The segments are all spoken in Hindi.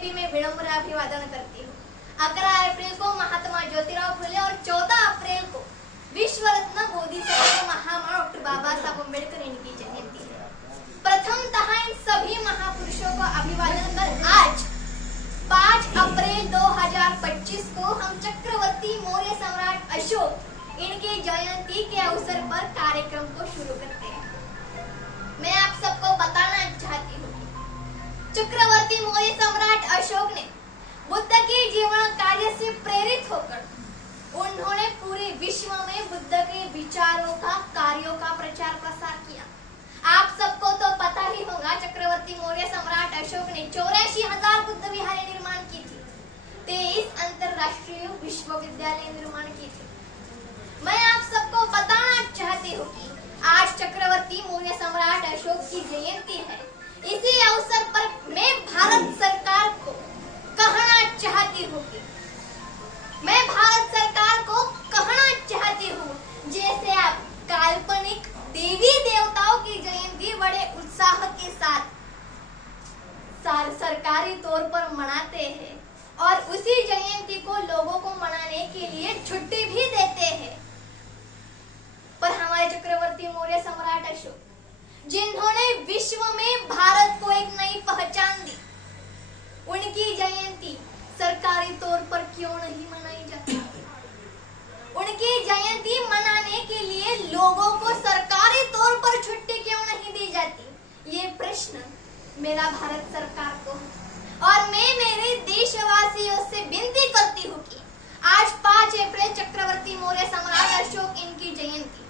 भी मैं विनम्र अभिवादन करती हूँ। 11 अप्रैल को महात्मा ज्योतिराव फुले और 14 अप्रैल को विश्व रत्न बोधिसत्व महामना डॉक्टर बाबा साहब अम्बेडकर इनकी जयंती है। प्रथमतः इन सभी महापुरुषों को अभिवादन कर आज 5 अप्रैल 2025 को हम चक्रवर्ती मौर्य सम्राट अशोक इनकी जयंती के अवसर पर कार्यक्रम को शुरू करते हैं। मैं आप सबको बताना चाहती हूँ चक्रवर्ती मौर्य सम्राट अशोक ने बुद्ध के जीवन कार्य से प्रेरित होकर उन्होंने पूरे विश्व में बुद्ध के विचारों का कार्यों का प्रचार प्रसार किया। आप सबको तो पता ही होगा चक्रवर्ती मौर्य सम्राट अशोक ने 84,000 बुद्ध विहारें निर्माण की थी, 23 अंतरराष्ट्रीय विश्वविद्यालय निर्माण की थी। मैं आप सबको बताना चाहती हूँ कि आज चक्रवर्ती मौर्य सम्राट अशोक की जयंती है। इसी अवसर पर मैं भारत सरकार को कहना चाहती हूँ कि मैं भारत सरकार को कहना चाहती हूँ, जैसे आप काल्पनिक देवी देवताओं की जयंती बड़े उत्साह के साथ सरकारी तौर पर मनाते हैं और उसी जयंती को लोगों को मनाने के लिए छुट्टी भी देते हैं, पर हमारे चक्रवर्ती मौर्य सम्राट अशोक जिन्होंने विश्व में भारत को एक नई पहचान दी, उनकी जयंती सरकारी तौर पर क्यों नहीं मनाई जाती? उनकी जयंती मनाने के लिए लोगों को सरकारी तौर पर छुट्टी क्यों नहीं दी जाती? ये प्रश्न मेरा भारत सरकार को और मैं मेरे देशवासियों से विनती करती हूँ कि आज 5 अप्रैल चक्रवर्ती मौर्य सम्राट अशोक इनकी जयंती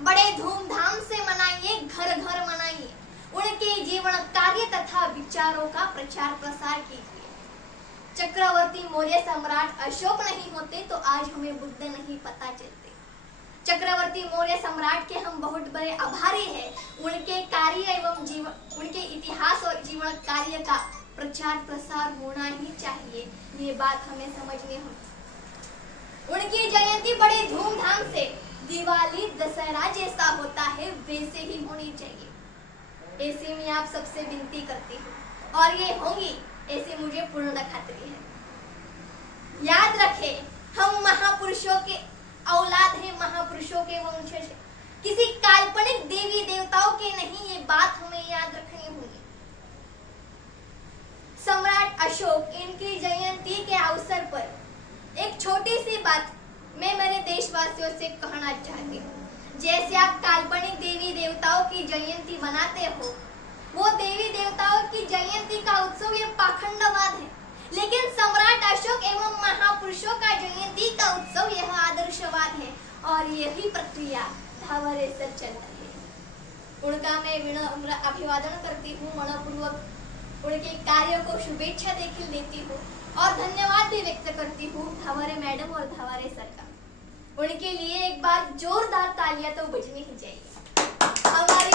बड़े धूमधाम से मनाइए, घर घर मनाइए, उनके जीवन कार्य तथा विचारों का प्रचार प्रसार कीजिए। चक्रवर्ती मौर्य सम्राट अशोक नहीं होते तो आज हमें बुद्ध नहीं पता चलते। चक्रवर्ती मौर्य सम्राट के हम बहुत बड़े आभारी हैं। उनके कार्य एवं जीवन, उनके इतिहास और जीवन कार्य का प्रचार प्रसार होना ही चाहिए, ये बात हमें समझनी होगी। उनकी जयंती बड़े धूमधाम से दिवाली दशहरा जैसा होता है वैसे ही होनी चाहिए, ऐसे मैं आप सबसे विनती करती हूँ और ये होंगी ऐसे मुझे पूर्ण खातरी है। याद रखें, हम महापुरुषों के औलाद हैं, महापुरुषों के वंशज हैं, किसी काल्पनिक देवी देवताओं के नहीं, ये बात हमें याद रखनी होगी। सम्राट अशोक इनकी जयंती के अवसर पर एक छोटी सी बात मैं मेरे देशवासियों से कहना चाहती हूँ। जैसे आप काल्पनिक देवी देवताओं की जयंती बनाते हो, वो देवी देवताओं की जयंती का उत्सव ये पाखंडवाद है, लेकिन सम्राट अशोक एवं महापुरुषों का जयंती का उत्सव यह आदर्शवाद है और यही प्रक्रिया धावरे से चल रही है। उनका मैं विनम्र अभिवादन करती हूँ, मनपूर्वक उनके कार्यों को शुभेच्छा देती हूँ और धन्यवाद भी व्यक्त करती हूँ धावरे मैडम और धावरे सर का। उनके लिए एक बार जोरदार तालियां तो बजनी ही चाहिए। हमारी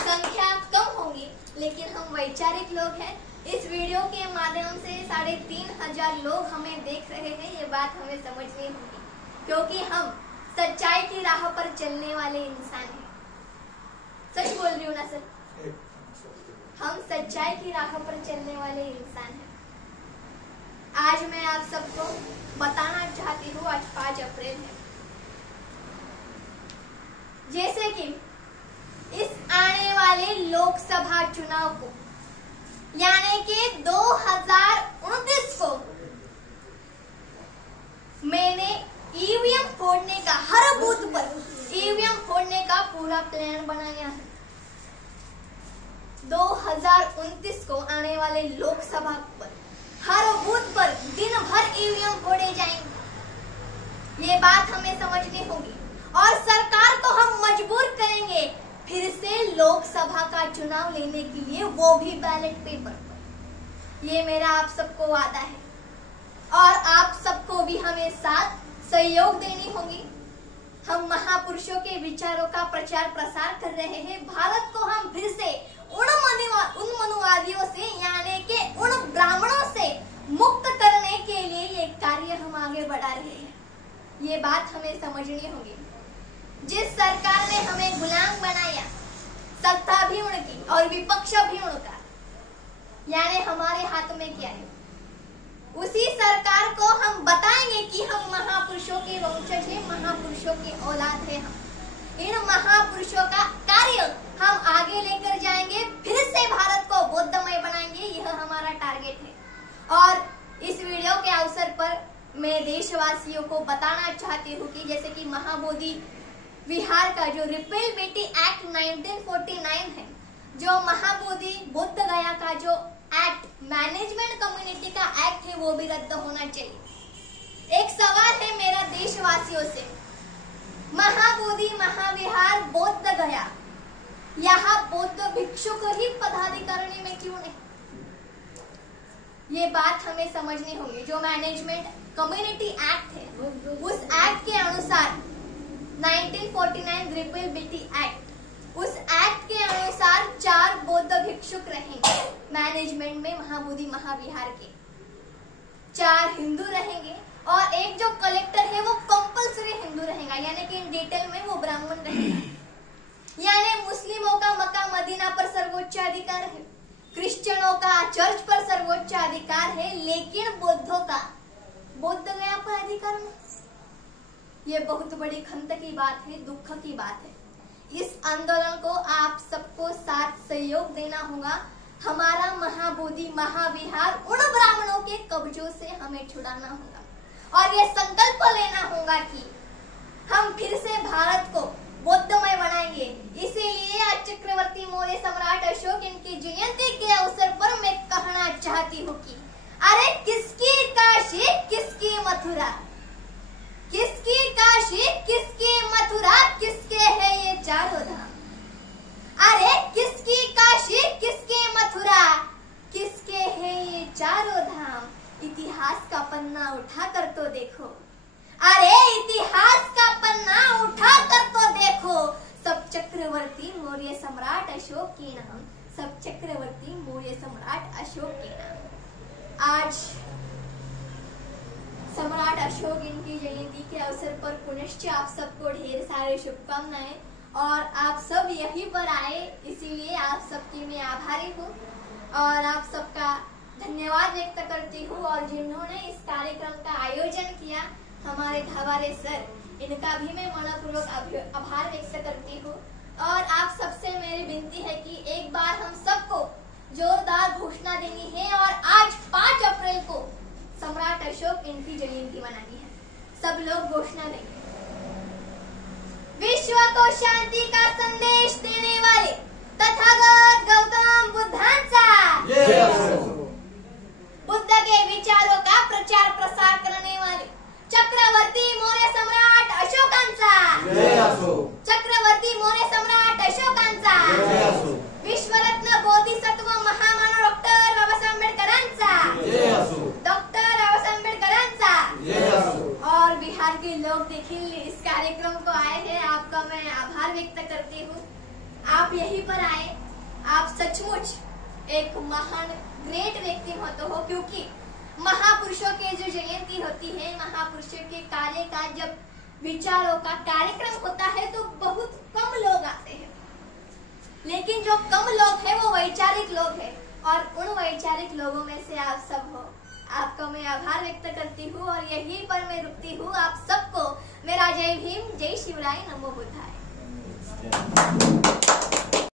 संख्या कम होगी लेकिन हम वैचारिक लोग हैं। इस वीडियो के माध्यम से 3,500 लोग हमें देख रहे हैं, ये बात हमें समझनी होगी, क्योंकि हम सच्चाई की राह पर चलने वाले इंसान हैं। सच बोल रही हूँ ना सर? हम सच्चाई की राह पर चलने वाले इंसान हैं। आज मैं आप सबको बताना चाहती हूँ, आज 5 अप्रैल है, जैसे कि इस आने वाले लोकसभा चुनाव को यानी कि 2029 को मैंने ईवीएम फोड़ने का, हर बूथ पर ईवीएम फोड़ने का पूरा प्लान बनाया है। 2029 को आने वाले लोकसभा पर हर बूथ पर दिन भर ईवीएम फोड़े जाएंगे, ये बात हमें समझनी होगी और सरकार को हम मजबूर करेंगे फिर से लोकसभा का चुनाव लेने के लिए, वो भी बैलेट पेपर पर। ये मेरा आप सबको वादा है और आप सबको भी हमें साथ सहयोग देनी होगी। हम महापुरुषों के विचारों का प्रचार प्रसार कर रहे हैं। भारत को हम फिर से उन मनुवादियों से यानी कि उन ब्राह्मणों से मुक्त करने के लिए ये कार्य हम आगे बढ़ा रहे हैं, ये बात हमें समझनी होगी। जिस सरकार ने हमें गुलाम बनाया, सत्ता भी उनकी और विपक्ष भी उनका, यानी हमारे हाथ में क्या है, उसी सरकार को हम बताएंगे कि हम महापुरुषों के वंशज हैं, महापुरुषों की औलाद है। हम इन महापुरुषों का कार्य हम आगे लेकर जाएंगे, फिर से भारत को बौद्धमय बनाएंगे, यह हमारा टारगेट है। और इस वीडियो के अवसर पर मैं देशवासियों को बताना चाहती हूँ कि जैसे कि महाबोधि विहार का जो रिपेलेबिलिटी एक्ट 1949 है, जो महाबोधि बोध गया का जो एक्ट मैनेजमेंट कम्युनिटी का एक्ट है, वो भी रद्द होना चाहिए। एक सवाल है मेरा देशवासियों से, महाबोधि महाविहार बोध गया, यहाँ बौद्ध भिक्षुक ही पदाधिकारी में क्यों नहीं? ये बात हमें समझनी होगी। जो मैनेजमेंट कम्युनिटी एक्ट है, उस एक्ट के अनुसार 1949 रिपेलेबिलिटी एक्ट, उस एक्ट के अनुसार 4 बौद्ध भिक्षुक रहेंगे मैनेजमेंट में महाबोधि महाविहार के, 4 हिंदू रहेंगे और एक जो कलेक्टर है वो कंपलसरी हिंदू रहेगा, यानी कि इन डिटेल में वो ब्राह्मण रहेगा। यानी मुस्लिमों का मक्का मदीना पर सर्वोच्च अधिकार है, क्रिश्चियनों का चर्च पर सर्वोच्च अधिकार है, लेकिन बौद्धों का बोध गया पर अधिकार नहीं। ये बहुत बड़ी खंत की बात है, दुख की बात है। इस आंदोलन को आप सबको साथ सहयोग देना होगा। हमारा महाबोधि महाविहार उन ब्राह्मणों के कब्जों से हमें छुड़ाना होगा और ये संकल्प लेना होगा कि हम फिर से भारत को बौद्धमय बनाएंगे। इसीलिए आज चक्रवर्ती मौर्य सम्राट अशोक इनकी जयंती के अवसर पर मैं कहना चाहती हूँ कि अरे किसकी काशी किसकी मथुरा, किसकी काशी किसकी मथुरा, किसके है ये चारों धाम। अरे किसकी काशी किसकी मथुरा, किसके है ये चारों धाम। इतिहास का पन्ना उठा कर तो देखो, अरे इतिहास का पन्ना उठा कर तो देखो, सब चक्रवर्ती मौर्य सम्राट अशोक के नाम, सब चक्रवर्ती मौर्य सम्राट अशोक के नाम। आज सम्राट अशोक इनकी जयंती के अवसर पर पुनश्च आप सबको ढेर सारे शुभकामनाएं, और आप सब यहीं पर आए, इसीलिए आप सबकी मैं आभारी हूँ और आप सबका धन्यवाद व्यक्त करती हूँ। और जिन्होंने इस कार्यक्रम का आयोजन किया, हमारे धावारे सर, इनका भी मैं मनपूर्वक आभार व्यक्त करती हूँ। और आप सबसे मेरी विनती है कि एक बार हम सबको जोरदार घोषणा देनी है और आज 5 अप्रैल को सम्राट अशोक इनकी जयंती मनानी है। सब लोग घोषणा देंगे। विश्व को शांति का संदेश देने वाले तथागत गौतम बुद्धांचा, बुद्ध के विचारों का प्रचार प्रसार करने वाले चक्रवर्ती मौर्य सम्राट अशोकांचा, चक्रवर्ती मौर्य सम्राट अशोकांचा, विश्व रत्न बोधिसत्व महामानव डॉक्टर बाबासाहेब आंबेडकरांचा, डॉक्टर बाबासाहेब आंबेडकरांचा। और बिहार के लोग देखिए इस कार्यक्रम को आए हैं, आपका मैं आभार व्यक्त करती हूँ। आप यहीं पर आए, आप सचमुच एक महान ग्रेट व्यक्तिमत्व हो, क्योंकि महापुरुषों के जो जयंती होती है, महापुरुषों के कार्य का जब विचारों का कार्यक्रम होता है तो बहुत कम लोग आते हैं, लेकिन जो कम लोग हैं वो वैचारिक लोग हैं, और उन वैचारिक लोगों में से आप सब हो। आपका मैं आभार व्यक्त करती हूँ और यहीं पर मैं रुकती हूँ। आप सबको मेरा जय भीम, जय शिवराय, नमो बुद्धाय।